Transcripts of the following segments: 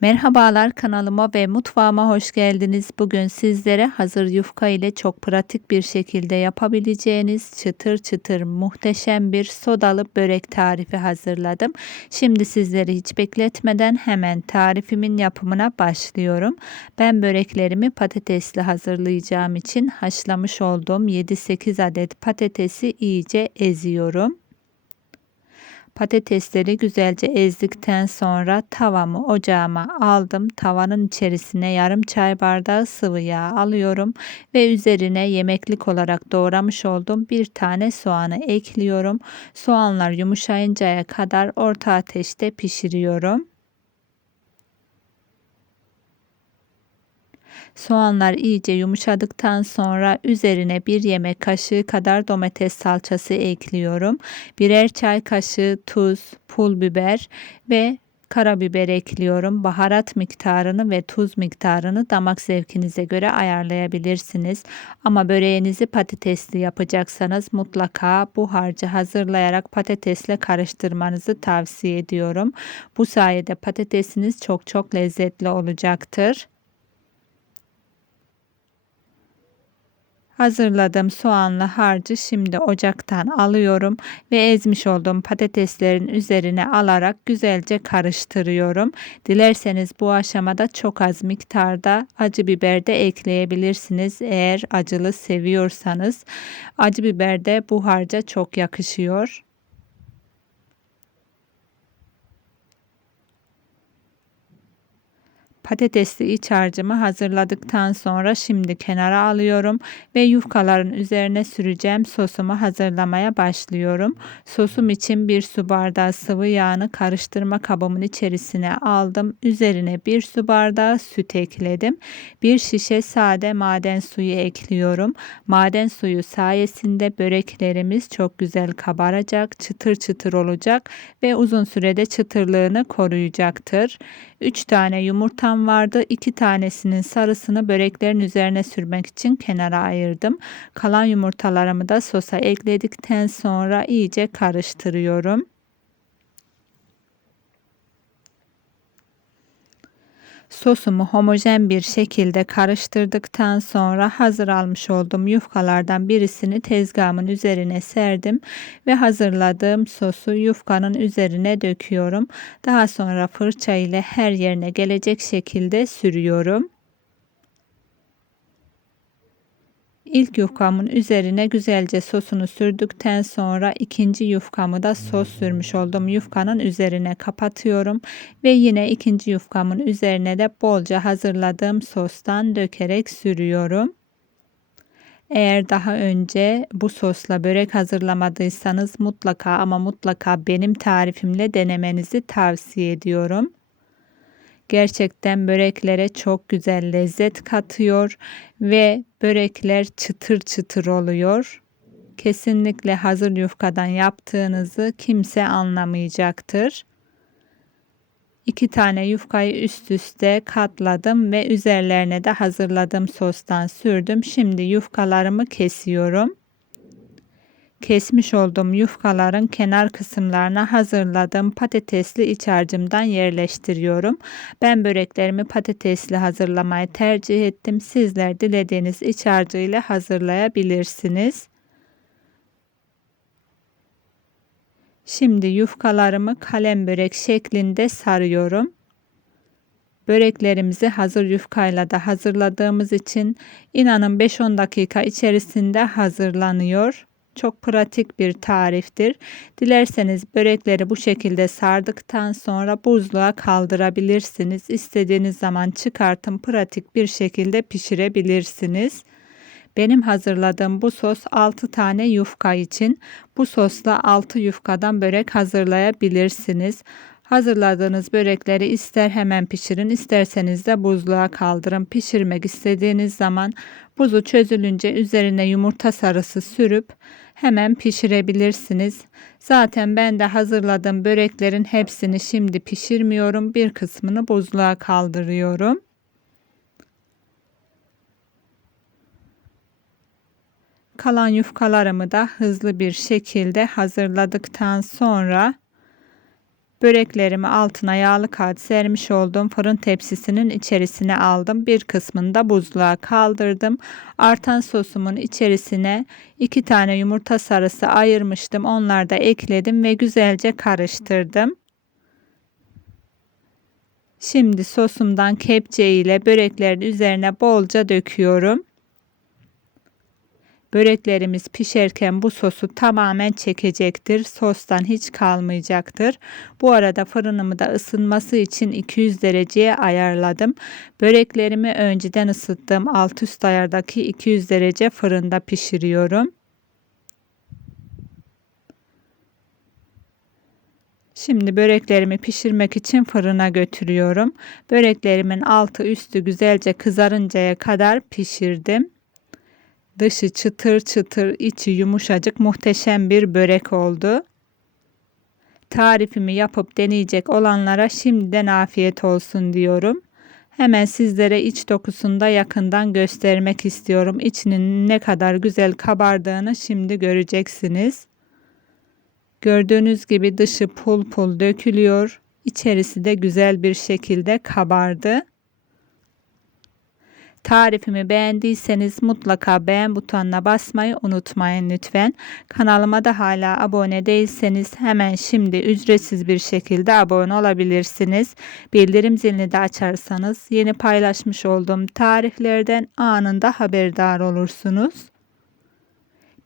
Merhabalar kanalıma ve mutfağıma hoş geldiniz. Bugün sizlere hazır yufka ile çok pratik bir şekilde yapabileceğiniz çıtır çıtır muhteşem bir sodalı börek tarifi hazırladım. Şimdi sizleri hiç bekletmeden hemen tarifimin yapımına başlıyorum. Ben böreklerimi patatesli hazırlayacağım için haşlamış olduğum 7-8 adet patatesi iyice eziyorum. Patatesleri güzelce ezdikten sonra tavamı ocağıma aldım. Tavanın içerisine yarım çay bardağı sıvı yağ alıyorum ve üzerine yemeklik olarak doğramış olduğum bir tane soğanı ekliyorum. Soğanlar yumuşayıncaya kadar orta ateşte pişiriyorum. Soğanlar iyice yumuşadıktan sonra üzerine bir yemek kaşığı kadar domates salçası ekliyorum. Birer çay kaşığı tuz, pul biber ve karabiber ekliyorum. Baharat miktarını ve tuz miktarını damak zevkinize göre ayarlayabilirsiniz. Ama böreğinizi patatesli yapacaksanız mutlaka bu harcı hazırlayarak patatesle karıştırmanızı tavsiye ediyorum. Bu sayede patatesiniz çok çok lezzetli olacaktır. Hazırladığım soğanlı harcı şimdi ocaktan alıyorum ve ezmiş olduğum patateslerin üzerine alarak güzelce karıştırıyorum. Dilerseniz bu aşamada çok az miktarda acı biber de ekleyebilirsiniz. Eğer acılı seviyorsanız acı biber de bu harca çok yakışıyor. Patatesli iç harcımı hazırladıktan sonra şimdi kenara alıyorum ve yufkaların üzerine süreceğim sosumu hazırlamaya başlıyorum. Sosum için bir su bardağı sıvı yağını karıştırma kabımın içerisine aldım. Üzerine bir su bardağı süt ekledim. Bir şişe sade maden suyu ekliyorum. Maden suyu sayesinde böreklerimiz çok güzel kabaracak, çıtır çıtır olacak ve uzun sürede çıtırlığını koruyacaktır. 3 tane yumurtam vardı. 2 tanesinin sarısını böreklerin üzerine sürmek için kenara ayırdım. Kalan yumurtalarımı da sosa ekledikten sonra iyice karıştırıyorum. Sosumu homojen bir şekilde karıştırdıktan sonra hazır almış olduğum yufkalardan birisini tezgahımın üzerine serdim ve hazırladığım sosu yufkanın üzerine döküyorum. Daha sonra fırça ile her yerine gelecek şekilde sürüyorum. İlk yufkamın üzerine güzelce sosunu sürdükten sonra ikinci yufkamı da sos sürmüş olduğum yufkanın üzerine kapatıyorum ve yine ikinci yufkamın üzerine de bolca hazırladığım sostan dökerek sürüyorum. Eğer daha önce bu sosla börek hazırlamadıysanız mutlaka ama mutlaka benim tarifimle denemenizi tavsiye ediyorum. Gerçekten böreklere çok güzel lezzet katıyor ve börekler çıtır çıtır oluyor. Kesinlikle hazır yufkadan yaptığınızı kimse anlamayacaktır. İki tane yufkayı üst üste katladım ve üzerlerine de hazırladığım sostan sürdüm. Şimdi yufkalarımı kesiyorum kesmiş olduğum yufkaların kenar kısımlarına hazırladığım patatesli iç harcımdan yerleştiriyorum. Ben böreklerimi patatesli hazırlamayı tercih ettim. Sizler dilediğiniz iç harcıyla hazırlayabilirsiniz. Şimdi yufkalarımı kalem börek şeklinde sarıyorum. Böreklerimizi hazır yufkayla da hazırladığımız için inanın 5-10 dakika içerisinde hazırlanıyor. Çok pratik bir tariftir. Dilerseniz börekleri bu şekilde sardıktan sonra buzluğa kaldırabilirsiniz. İstediğiniz zaman çıkartın pratik bir şekilde pişirebilirsiniz. Benim hazırladığım bu sos 6 tane yufka için. Bu sosla 6 yufkadan börek hazırlayabilirsiniz. Hazırladığınız börekleri ister hemen pişirin isterseniz de buzluğa kaldırın. Pişirmek istediğiniz zaman buzu çözülünce üzerine yumurta sarısı sürüp hemen pişirebilirsiniz. Zaten ben de hazırladığım böreklerin hepsini şimdi pişirmiyorum. Bir kısmını buzluğa kaldırıyorum. Kalan yufkalarımı da hızlı bir şekilde hazırladıktan sonra Böreklerimi altına yağlı kağıt sermiş olduğum fırın tepsisinin içerisine aldım. Bir kısmını da buzluğa kaldırdım. Artan sosumun içerisine iki tane yumurta sarısı ayırmıştım. Onları da ekledim ve güzelce karıştırdım. Şimdi sosumdan kepçe ile böreklerin üzerine bolca döküyorum. Böreklerimiz pişerken bu sosu tamamen çekecektir. Sostan hiç kalmayacaktır. Bu arada fırınımı da ısınması için 200 dereceye ayarladım. Böreklerimi önceden ısıttığım alt üst ayardaki 200 derece fırında pişiriyorum. Şimdi böreklerimi pişirmek için fırına götürüyorum. Böreklerimin altı üstü güzelce kızarıncaya kadar pişirdim. Dışı çıtır çıtır, içi yumuşacık muhteşem bir börek oldu. Tarifimi yapıp deneyecek olanlara şimdiden afiyet olsun diyorum. Hemen sizlere iç dokusunu da yakından göstermek istiyorum. İçinin ne kadar güzel kabardığını şimdi göreceksiniz. Gördüğünüz gibi dışı pul pul dökülüyor. İçerisi de güzel bir şekilde kabardı. Tarifimi beğendiyseniz mutlaka beğen butonuna basmayı unutmayın lütfen. Kanalıma da hala abone değilseniz hemen şimdi ücretsiz bir şekilde abone olabilirsiniz. Bildirim zilini de açarsanız yeni paylaşmış olduğum tariflerden anında haberdar olursunuz.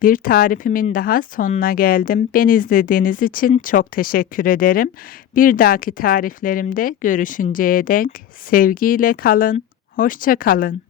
Bir tarifimin daha sonuna geldim. Ben izlediğiniz için çok teşekkür ederim. Bir dahaki tariflerimde görüşünceye denk sevgiyle kalın. Hoşça kalın.